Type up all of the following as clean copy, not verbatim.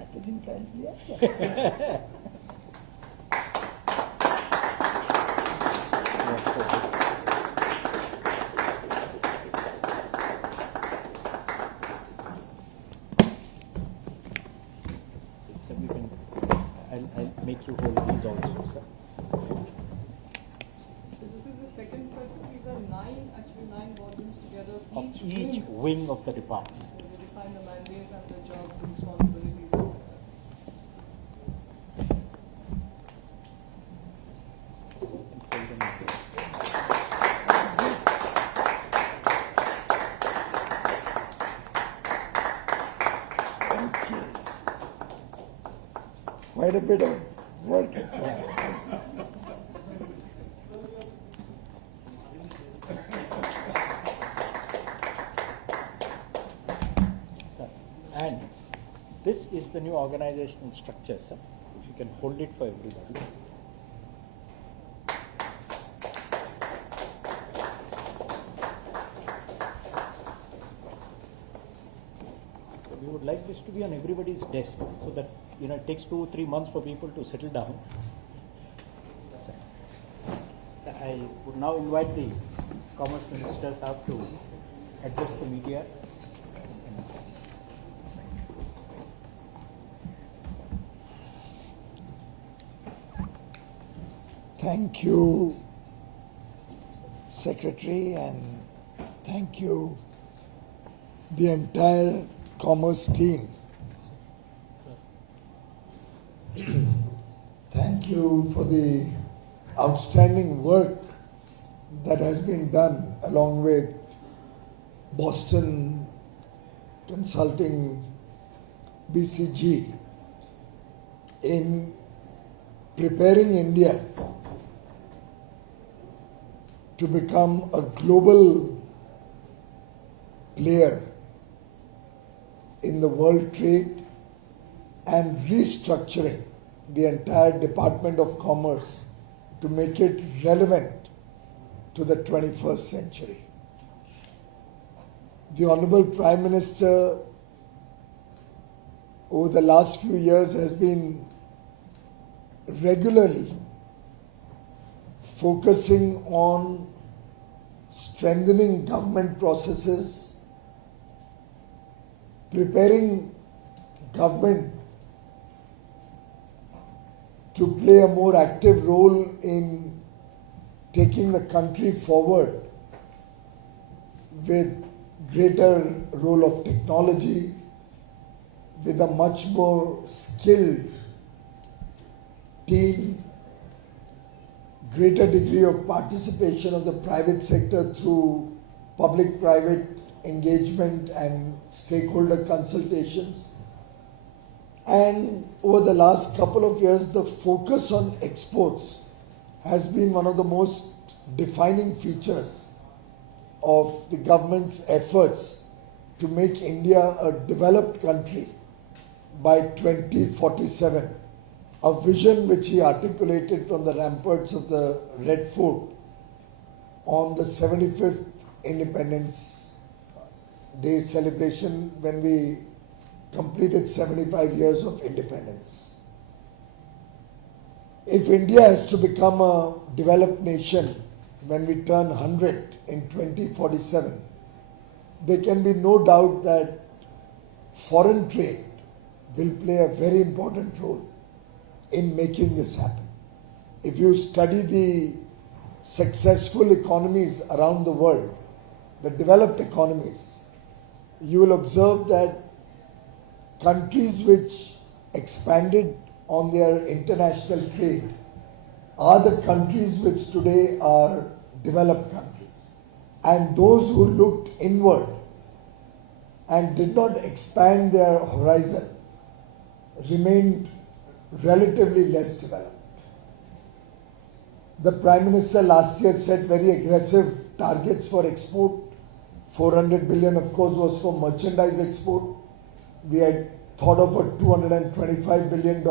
packaging trials लिया I'll make you hold these also, sir. So this is the second set. So these are nine volumes together. Of each wing of the department. So we define the mandate and the job, the responsibilities. And Thank you. Quite a bit of work has gone on. Sir, and this is the new organizational structure, sir. If you can hold it for everybody. So we would like this to be on everybody's desk so that it takes 2-3 months for people to settle down. Sir, I would now invite the Commerce Ministers up to address the media. Thank you, Secretary, and thank you, the entire Commerce team. Thank you for the outstanding work that has been done along with Boston Consulting BCG in preparing India to become a global player in the world trade and restructuring the entire Department of Commerce to make it relevant to the 21st century. The Honorable Prime Minister over the last few years has been regularly focusing on strengthening government processes, preparing government to play a more active role in taking the country forward with greater role of technology, with a much more skilled team, greater degree of participation of the private sector through public-private engagement and stakeholder consultations. And over the last couple of years, the focus on exports has been one of the most defining features of the government's efforts to make India a developed country by 2047. A vision which he articulated from the ramparts of the Red Fort on the 75th Independence Day celebration when we completed 75 years of independence. If India has to become a developed nation when we turn 100 in 2047, there can be no doubt that foreign trade will play a very important role in making this happen. If you study the successful economies around the world, the developed economies, you will observe that countries which expanded on their international trade are the countries which today are developed countries. And those who looked inward and did not expand their horizon remained relatively less developed. The Prime Minister last year set very aggressive targets for export. 400 billion, of course, was for merchandise export. We had thought of a $225 billion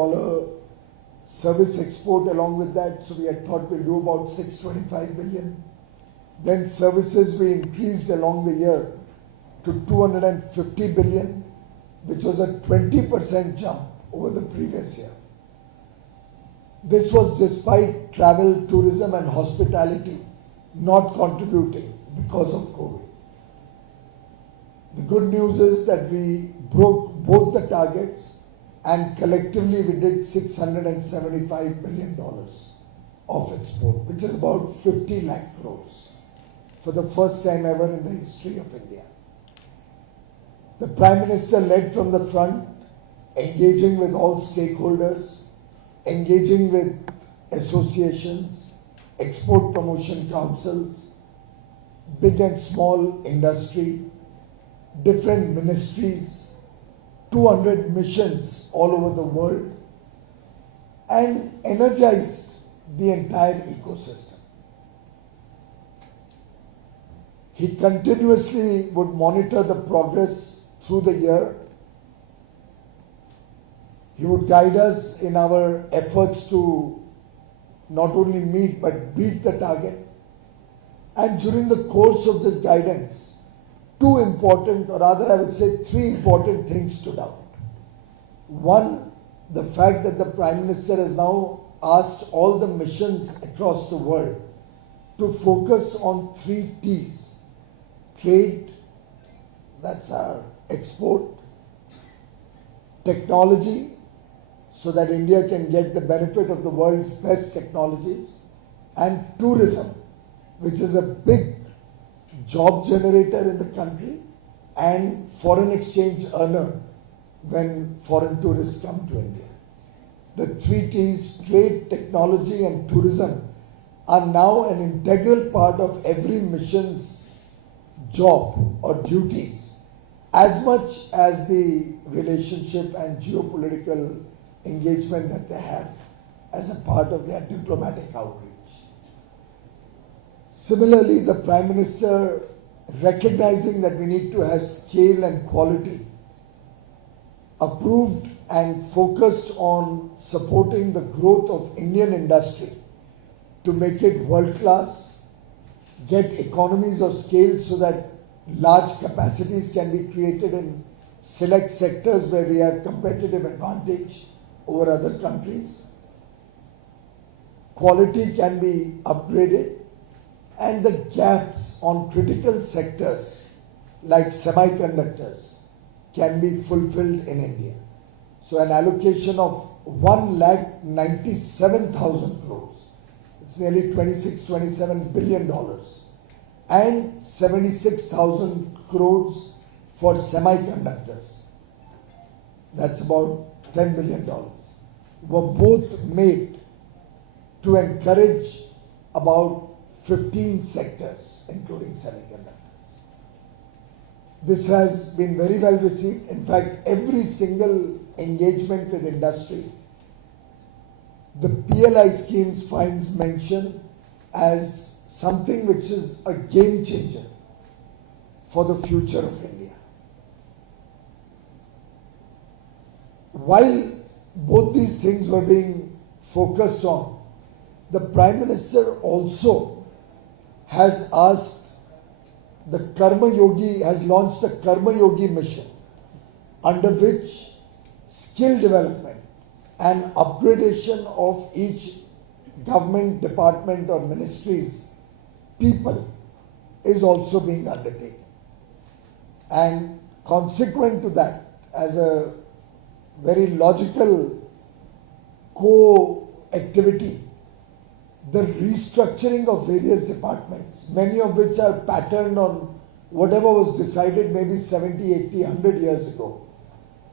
service export along with that. So we had thought we'll do about 625 billion. Then services we increased along the year to 250 billion, which was a 20% jump over the previous year. This was despite travel, tourism and hospitality not contributing because of COVID. The good news is that we broke both the targets and collectively we did $675 billion of export, which is about 50 lakh crores for the first time ever in the history of India. The Prime Minister led from the front, engaging with all stakeholders, engaging with associations, export promotion councils, big and small industry, different ministries, 200 missions all over the world, and energized the entire ecosystem. He continuously would monitor the progress through the year. He would guide us in our efforts to not only meet but beat the target. And during the course of this guidance, two important, or rather I would say three important things stood out. One, the fact that the Prime Minister has now asked all the missions across the world to focus on 3 T's. Trade, that's our export, technology, so that India can get the benefit of the world's best technologies, and tourism, which is a big job generator in the country and foreign exchange earner when foreign tourists come to India. The 3 T's, trade, technology and tourism, are now an integral part of every mission's job or duties, as much as the relationship and geopolitical engagement that they have as a part of their diplomatic outreach. Similarly, the Prime Minister, recognizing that we need to have scale and quality, approved and focused on supporting the growth of Indian industry to make it world-class, get economies of scale so that large capacities can be created in select sectors where we have competitive advantage over other countries. Quality can be upgraded and the gaps on critical sectors like semiconductors can be fulfilled in India. So an allocation of 1,97,000 crores, it's nearly $27 billion, and 76,000 crores for semiconductors, that's about $10 billion, were both made to encourage about 15 sectors, including semiconductors. This has been very well received. In fact, every single engagement with industry, the PLI schemes finds mention as something which is a game changer for the future of India. While both these things were being focused on, the Prime Minister also has asked the Karma Yogi, has launched the Karma Yogi mission, under which skill development and upgradation of each government department or ministry's people is also being undertaken. And consequent to that, as a very logical co-activity, the restructuring of various departments, many of which are patterned on whatever was decided maybe 70, 80, 100 years ago,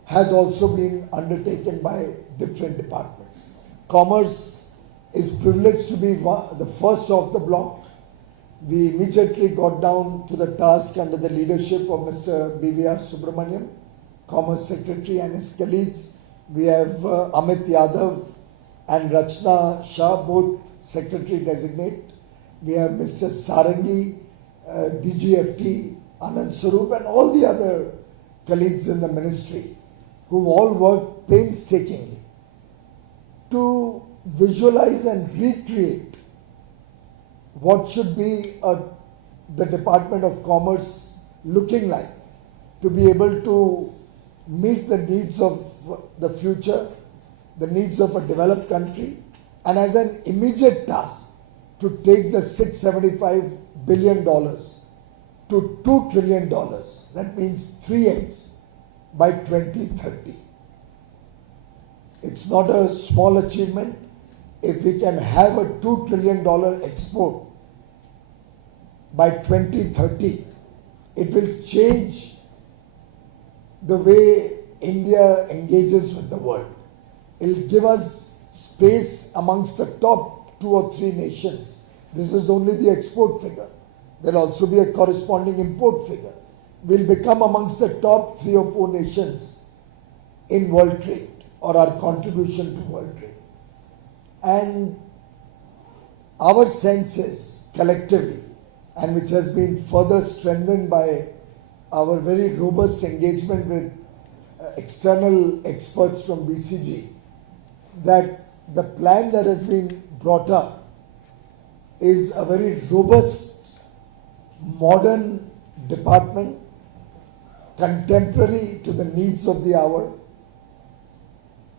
has also been undertaken by different departments. Commerce is privileged to be the first of the block. We immediately got down to the task under the leadership of Mr. BVR Subramaniam, Commerce Secretary, and his colleagues. We have Amit Yadav and Rachna Shah, both Secretary Designate. We have Mr. Sarangi, DGFT, Anand Sarup, and all the other colleagues in the ministry who all worked painstakingly to visualize and recreate what should be the Department of Commerce looking like, to be able to meet the needs of the future, the needs of a developed country, and as an immediate task to take the $675 billion to $2 trillion. That means 3x by 2030. It's not a small achievement. If we can have a $2 trillion export by 2030, it will change the way India engages with the world. It will give us space amongst the top 2 or 3 nations. This is only the export figure. There will also be a corresponding import figure. We will become amongst the top 3 or 4 nations in world trade, or our contribution to world trade. And our sense is collectively, and which has been further strengthened by our very robust engagement with external experts from BCG, that the plan that has been brought up is a very robust, modern department, contemporary to the needs of the hour,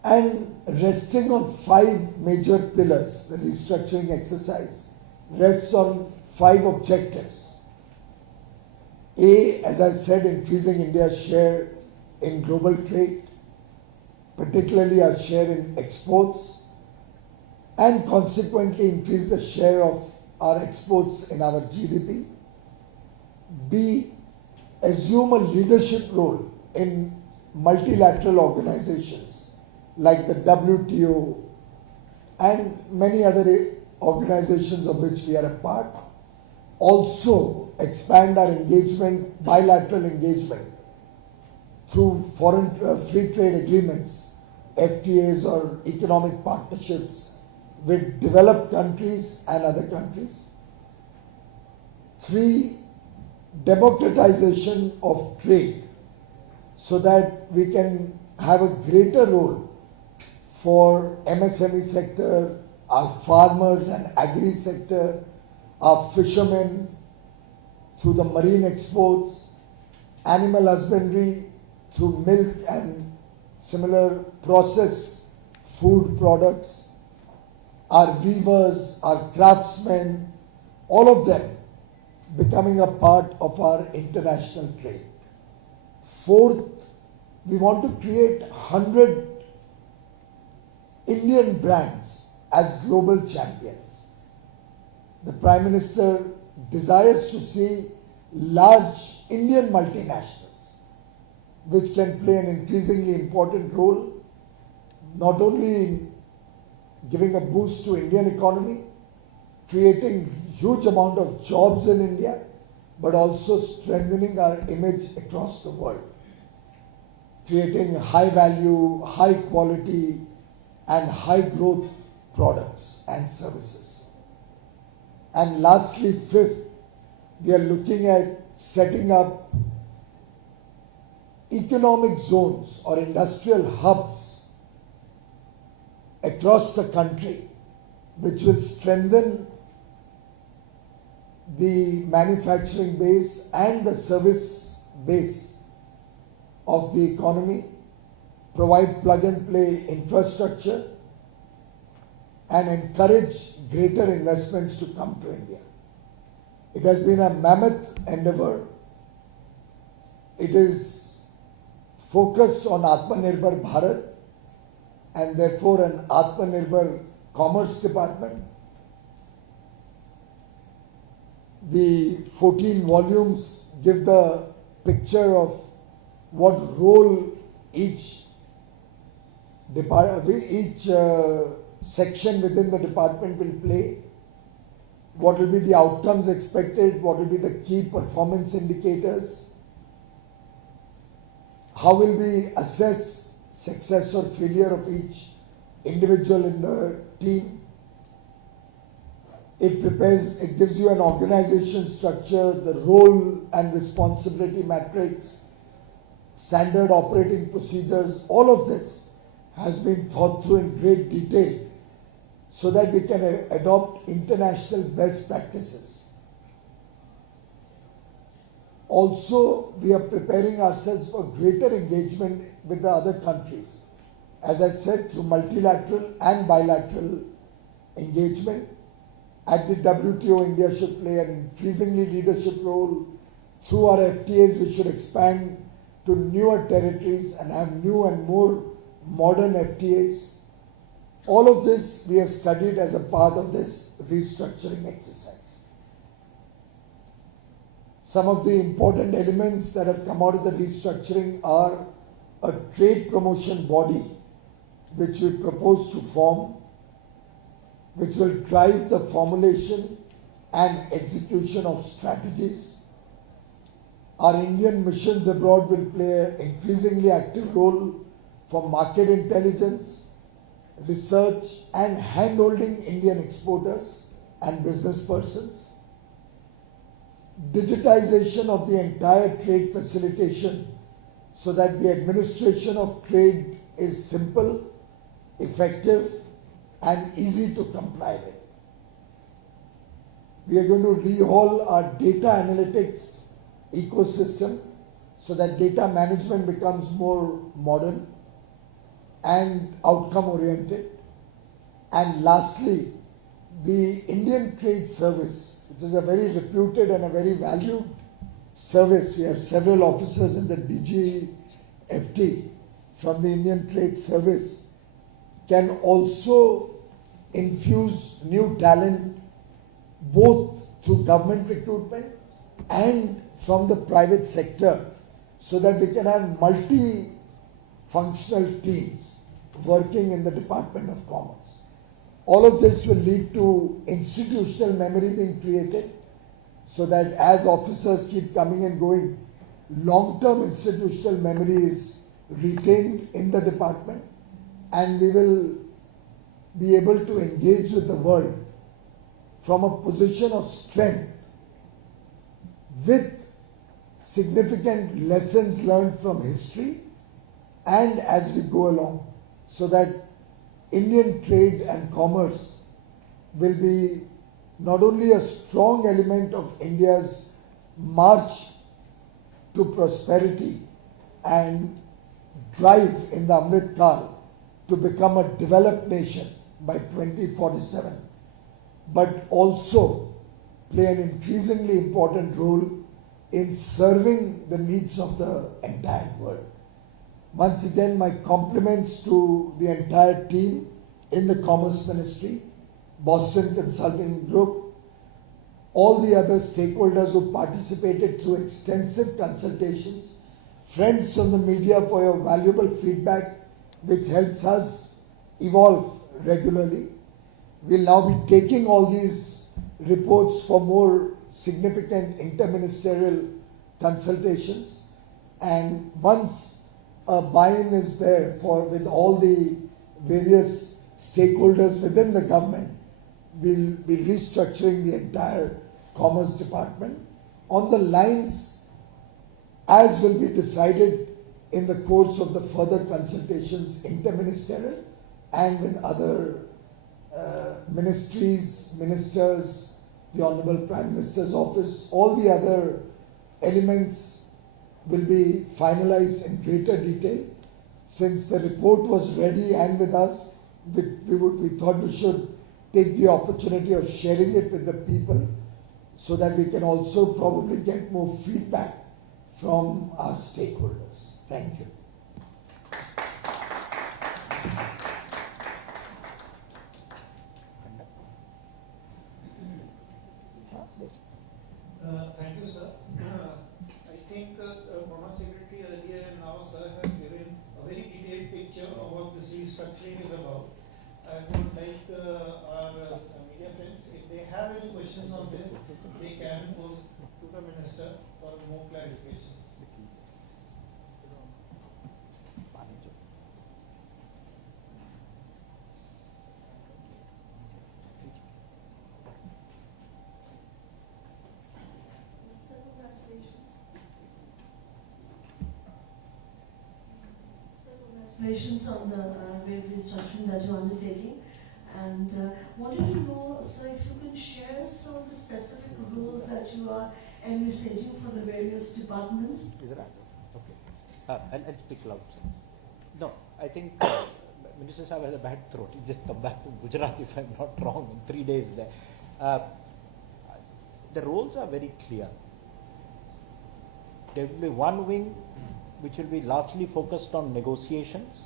and resting on 5 major pillars. The restructuring exercise rests on 5 objectives. A, as I said, increasing India's share in global trade, particularly our share in exports, and consequently increase the share of our exports in our GDP. B, assume a leadership role in multilateral organizations like the WTO and many other organizations of which we are a part. Also expand our engagement, bilateral engagement through foreign free trade agreements, FTAs or economic partnerships with developed countries and other countries. 3, democratization of trade so that we can have a greater role for MSME sector, our farmers and agri sector, our fishermen through the marine exports, animal husbandry through milk and similar processed food products, our weavers, our craftsmen, all of them becoming a part of our international trade. 4th, we want to create 100 Indian brands as global champions. The Prime Minister desires to see large Indian multinationals which can play an increasingly important role not only in giving a boost to Indian economy, creating huge amount of jobs in India, but also strengthening our image across the world, creating high value, high quality and high growth products and services. And lastly, 5th, we are looking at setting up economic zones or industrial hubs across the country which will strengthen the manufacturing base and the service base of the economy, provide plug-and-play infrastructure, and encourage greater investments to come to India. It has been a mammoth endeavor. It is focused on Atmanirbhar Bharat and therefore an Atmanirbhar Commerce Department. The 14 volumes give the picture of what role each section within the department will play, what will be the outcomes expected, what will be the key performance indicators, how will we assess success or failure of each individual in the team. It gives you an organization structure, the role and responsibility matrix, standard operating procedures. All of this has been thought through in great detail so that we can adopt international best practices. Also, we are preparing ourselves for greater engagement with the other countries. As I said, through multilateral and bilateral engagement. At the WTO, India should play an increasingly leadership role. Through our FTAs, we should expand to newer territories and have new and more modern FTAs. All of this we have studied as a part of this restructuring exercise. Some of the important elements that have come out of the restructuring are a trade promotion body which we propose to form, which will drive the formulation and execution of strategies. Our Indian missions abroad will play an increasingly active role for market intelligence, research and handholding Indian exporters and business persons. Digitization of the entire trade facilitation so that the administration of trade is simple, effective and easy to comply with. We are going to rehaul our data analytics ecosystem so that data management becomes more modern and outcome oriented. And lastly, the Indian Trade Service, which is a very reputed and a very valued service. We have several officers in the DGFT from the Indian Trade Service, can also infuse new talent both through government recruitment and from the private sector so that we can have multi-functional teams working in the Department of Commerce. All of this will lead to institutional memory being created so that as officers keep coming and going, long-term institutional memory is retained in the department and we will be able to engage with the world from a position of strength with significant lessons learned from history and as we go along so that Indian trade and commerce will be not only a strong element of India's march to prosperity and drive in the Amrit Kal to become a developed nation by 2047, but also play an increasingly important role in serving the needs of the entire world. Once again, my compliments to the entire team in the Commerce Ministry, Boston Consulting Group, all the other stakeholders who participated through extensive consultations, friends from the media for your valuable feedback which helps us evolve regularly. We'll now be taking all these reports for more significant interministerial consultations, and once a buy-in is there with all the various stakeholders within the government, we'll be restructuring the entire Commerce Department on the lines as will be decided in the course of the further consultations interministerial and with other ministries, ministers, the Honorable Prime Minister's office, all the other elements will be finalized in greater detail. Since the report was ready and with us, we thought we should take the opportunity of sharing it with the people so that we can also probably get more feedback from our stakeholders. Thank you. Thank you, sir. I think Commerce Secretary earlier and now sir has given a very detailed picture of what this restructuring is about. I would like our media friends, if they have any questions on this, they can pose to the Minister for more clarifications. Congratulations on the great restructuring that you're undertaking, and wanted to know, sir, if you can share some of the specific roles that you are envisaging for the various departments? Is it okay? I'll speak loud. Sir. No, I think Minister Sabha has a bad throat. He just come back to Gujarat, if I'm not wrong, in 3 days there. The roles are very clear. There will be one wing which will be largely focused on negotiations,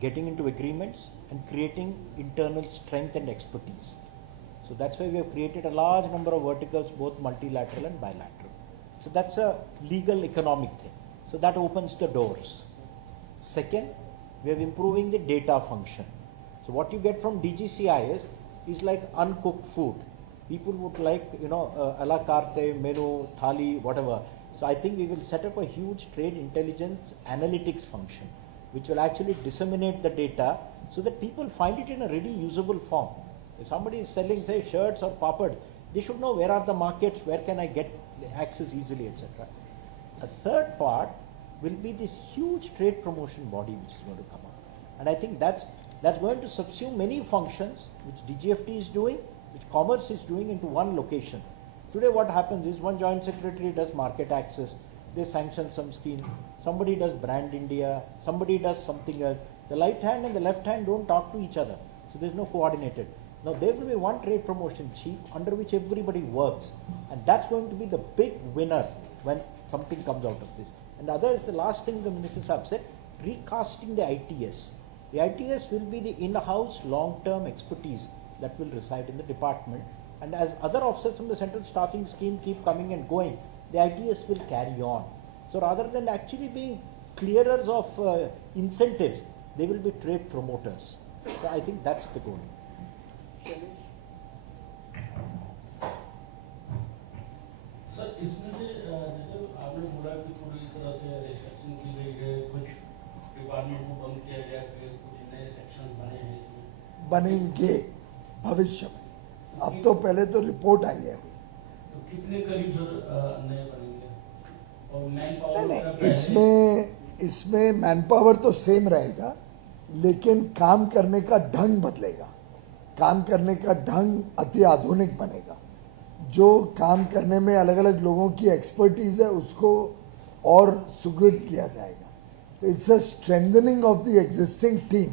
getting into agreements, and creating internal strength and expertise. So that's why we have created a large number of verticals, both multilateral and bilateral. So that's a legal economic thing. So that opens the doors. Second, we are improving the data function. So what you get from DGCIS is like uncooked food. People would like, a la carte, menu, thali, whatever. So I think we will set up a huge trade intelligence analytics function, which will actually disseminate the data so that people find it in a really usable form. If somebody is selling, say, shirts or papad, they should know where are the markets, where can I get the access easily, etc. A third part will be this huge trade promotion body which is going to come up. And I think that's going to subsume many functions which DGFT is doing, which commerce is doing into one location. Today what happens is one joint secretary does market access, they sanction some scheme, somebody does brand India, somebody does something else. The right hand and the left hand don't talk to each other. So there's no coordinated. Now there will be one trade promotion chief under which everybody works. And that's going to be the big winner when something comes out of this. And the other is the last thing the Minister Sahab said, recasting the ITS. The ITS will be the in-house long-term expertise that will reside in the department. And as other officers from the central staffing scheme keep coming and going, the ITS will carry on. So rather than actually being clearers of incentives, they will be trade promoters. So I think that's the goal. Sir इसमें से जैसे आपने बोला कि पूरी तरह से restriction की गई है, कुछ डिपार्टमेंट को बंद किया गया, फिर कुछ नए सेक्शन बने हैं, बनेंगे भविष्य में। अब तो पहले तो रिपोर्ट आई है अभी। तो कितने करीब सर नए बनेंगे और मैन पावर? इसमें मैन पावर तो सेम रहेगा, लेकिन काम करने का ढंग बदलेगा। काम करने का ढंग अति आधुनिक बनेगा। जो काम करने में अलग अलग लोगों की एक्सपर्टीज है उसको और सुदृढ़ किया जाएगा। तो it's a strengthening of the existing team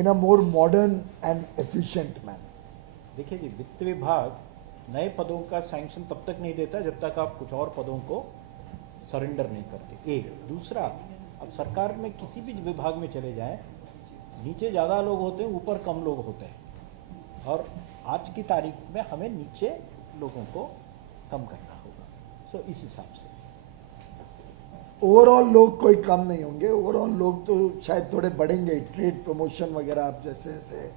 in a more modern and efficient manner. देखिए जी, वित्त विभाग नए पदों का सैंक्शन तब तक नहीं देता जब तक आप कुछ और पदों को सरेंडर नहीं करते। एक दूसरा, अब सरकार में किसी भी विभाग में चले जाएं, नीचे ज्यादा लोग होते हैं, ऊपर कम लोग होते हैं, और आज की तारीख में हमें नीचे लोगों को कम करना होगा। सो इस हिसाब से ओवरऑल लोग कोई कम नहीं होंगे। ओवरऑल लोग तो शायद थोड़े बढ़ेंगे। ट्रेड प्रमोशन वगैरह आप जैसे जैसे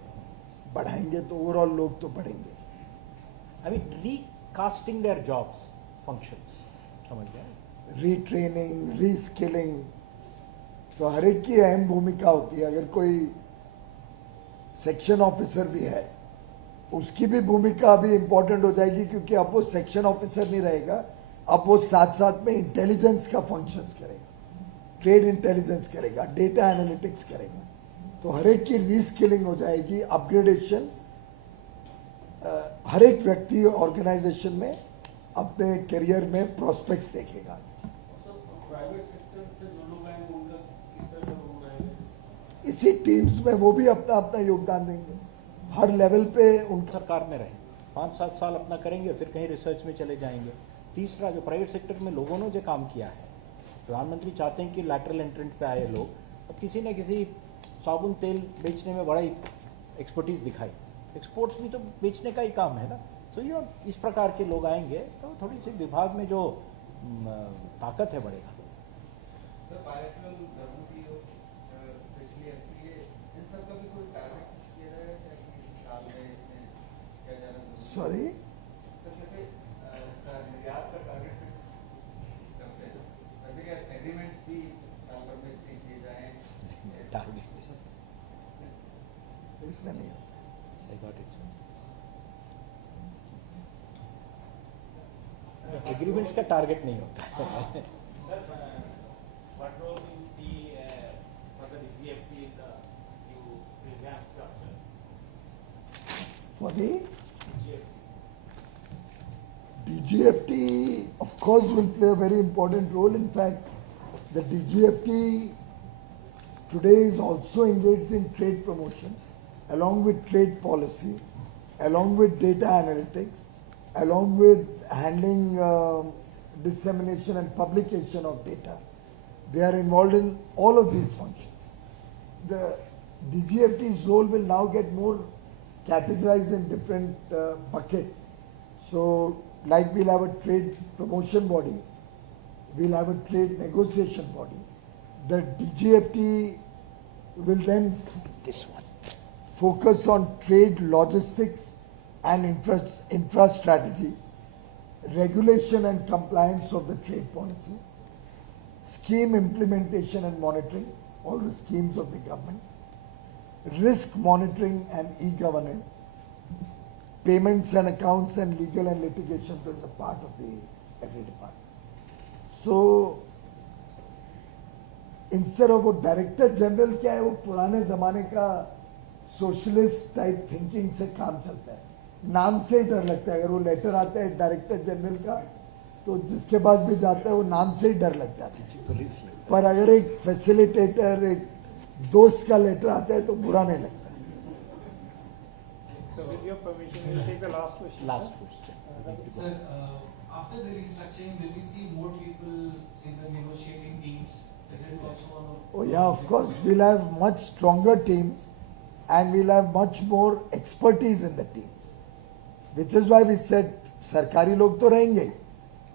बढ़ाएंगे तो ओवरऑल लोग तो बढ़ेंगे। I mean recasting their jobs functions, समझ गए? रीट्रेनिंग, रीस्किलिंग, तो हर एक की अहम भूमिका होती है। अगर कोई सेक्शन ऑफिसर भी है, उसकी भी भूमिका अभी इंपॉर्टेंट हो जाएगी, क्योंकि अब वो सेक्शन ऑफिसर नहीं रहेगा, अब वो साथ साथ में इंटेलिजेंस का फंक्शंस करेगा, ट्रेड इंटेलिजेंस करेगा, डेटा एनालिटिक्स करेगा। तो हर एक की रीस्किलिंग हो जाएगी, अपग्रेडेशन। हर एक व्यक्ति ऑर्गेनाइजेशन में अपने करियर में प्रोस्पेक्ट्स देखेगा। इसी टीम्स में वो भी अपना अपना योगदान देंगे। हर लेवल पे उन सरकार में रहे 5-7 साल अपना करेंगे, फिर कहीं रिसर्च में चले जाएंगे। तीसरा, जो प्राइवेट सेक्टर में लोगों ने जो काम किया है, प्रधानमंत्री चाहते हैं कि लैटरल एंट्रेंट पे आए लोग, अब किसी न किसी साबुन तेल बेचने में बड़ा ही एक्सपर्टीज दिखाई, एक्सपोर्ट्स भी तो बेचने का ही काम है ना। तो ये इस प्रकार के लोग आएंगे तो थोड़ी सी विभाग में जो ताकत है बढ़ेगा। सॉरी, इसमें नहीं एग्रीमेंट्स का टारगेट नहीं होता। for the DGFT, of course, will play a very important role. In fact, the DGFT today is also engaged in trade promotion, along with trade policy, along with data analytics, along with handling dissemination and publication of data. They are involved in all of these functions. The DGFT's role will now get more categorized in different buckets. So, like we'll have a trade promotion body, we'll have a trade negotiation body. The DGFT will then focus on trade logistics and infra strategy, regulation and compliance of the trade policy, scheme implementation and monitoring, all the schemes of the government, risk monitoring and e-governance, payments and accounts and legal and litigation is a part of every department. So, instead of वो director general क्या है, वो पुराने जमाने का socialist type thinking से काम चलता है. नाम से ही डर लगता है. अगर वो लेटर आता है डायरेक्टर जनरल का, तो जिसके पास भी जाता है वो नाम से ही डर लग जाता है. पर अगर एक फैसिलिटेटर, एक दोस्त का लेटर आता है तो बुरा नहीं लगता. So with your permission, we'll take the last question. Last question. Sir, after the restructuring, will we see more people in the negotiating teams? Is it also one of? Oh yeah, of course, we'll have much stronger teams and we'll have much more expertise in the teams. Which is why we said, सरकारी लोग तो रहेंगे,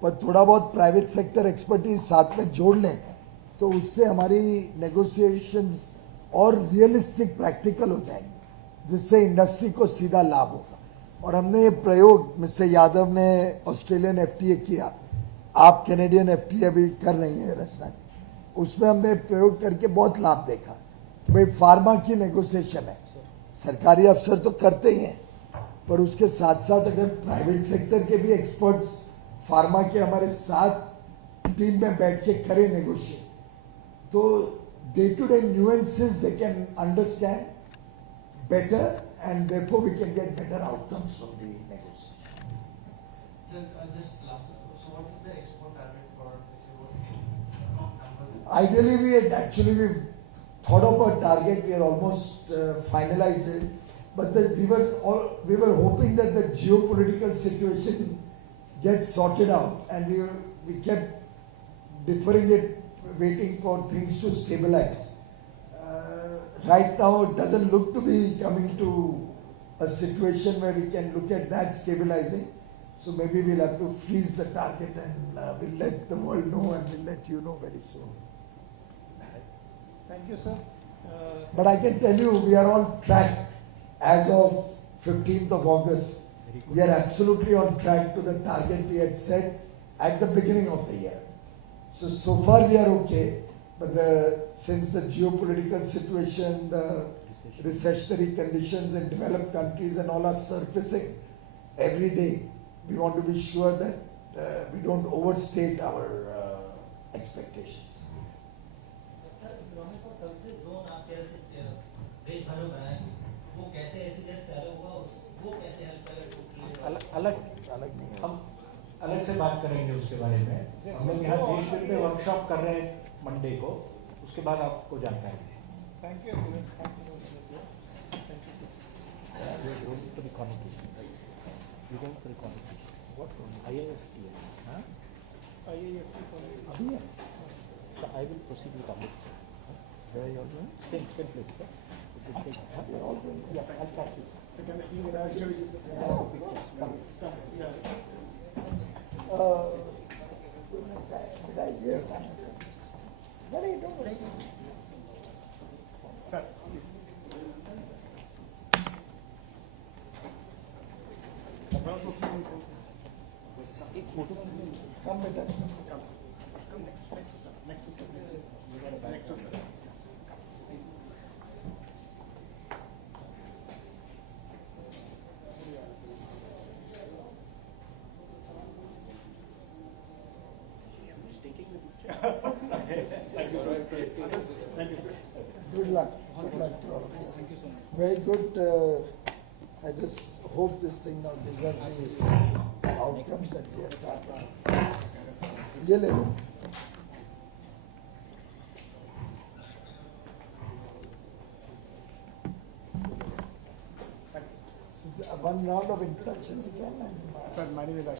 पर थोड़ा बहुत private sector expertise साथ में जोड़ लें, तो उससे हमारी नेगोशिएशंस और रियलिस्टिक प्रैक्टिकल हो जाएंगे, जिससे इंडस्ट्री को सीधा लाभ होगा. और हमने ये प्रयोग, मिस्टर यादव ने ऑस्ट्रेलियन एफटीए किया, आप कैनेडियन एफटीए अभी कर रही हैं रचना जी, उसमें हमने प्रयोग करके बहुत लाभ देखा कि भाई फार्मा की नेगोशिएशन है, सरकारी अफसर तो करते ही हैं, पर उसके साथ साथ अगर प्राइवेट सेक्टर के भी एक्सपर्ट्स फार्मा के हमारे साथ टीम में बैठ के करें नेगोशिएट, तो day to day nuances they can understand better and therefore we can get better outcomes from the negotiation. Sir, just last, so what is the export target for this year? Ideally we thought of a target, we are almost finalized it, but we were hoping that the geopolitical situation gets sorted out, and we kept deferring it, waiting for things to stabilize. Right now, it doesn't look to be coming to a situation where we can look at that stabilizing. So maybe we'll have to freeze the target and we'll let the world know and we'll let you know very soon. Thank you, sir. But I can tell you, we are on track as of 15th of August. We are absolutely on track to the target we had set at the beginning of the year. So far we are okay. But since the geopolitical situation, the recessionary conditions in developed countries and all are surfacing every day, we want to be sure that we don't overstate our expectations. अलग नहीं, हम अलग से बात करेंगे उसके बारे में. हम लोग यहाँ देशव्यापी पे वर्कशॉप कर रहे हैं मंडे को, उसके बाद आपको जानकारी दें. Thank you. Thank you. Thank you, sir. We are going for the convocation, right? We are going for the convocation. What convocation? IIFT. Huh? IIFT अभी है. So I will proceed with convocation. Where are you all going? Same place, sir. It will take. We are all going. Yeah, I'll catch you. Did I hear? What are you doing? Sir, please. एक photo Come with us. Come next, sir. Next, sir. Thank you, sir. Good luck. Good luck to all of you. Thank you so much. Very good. I just hope this thing now gives us the outcomes that we have had. ये ले लो. So one round of introductions again and. Sir, my name is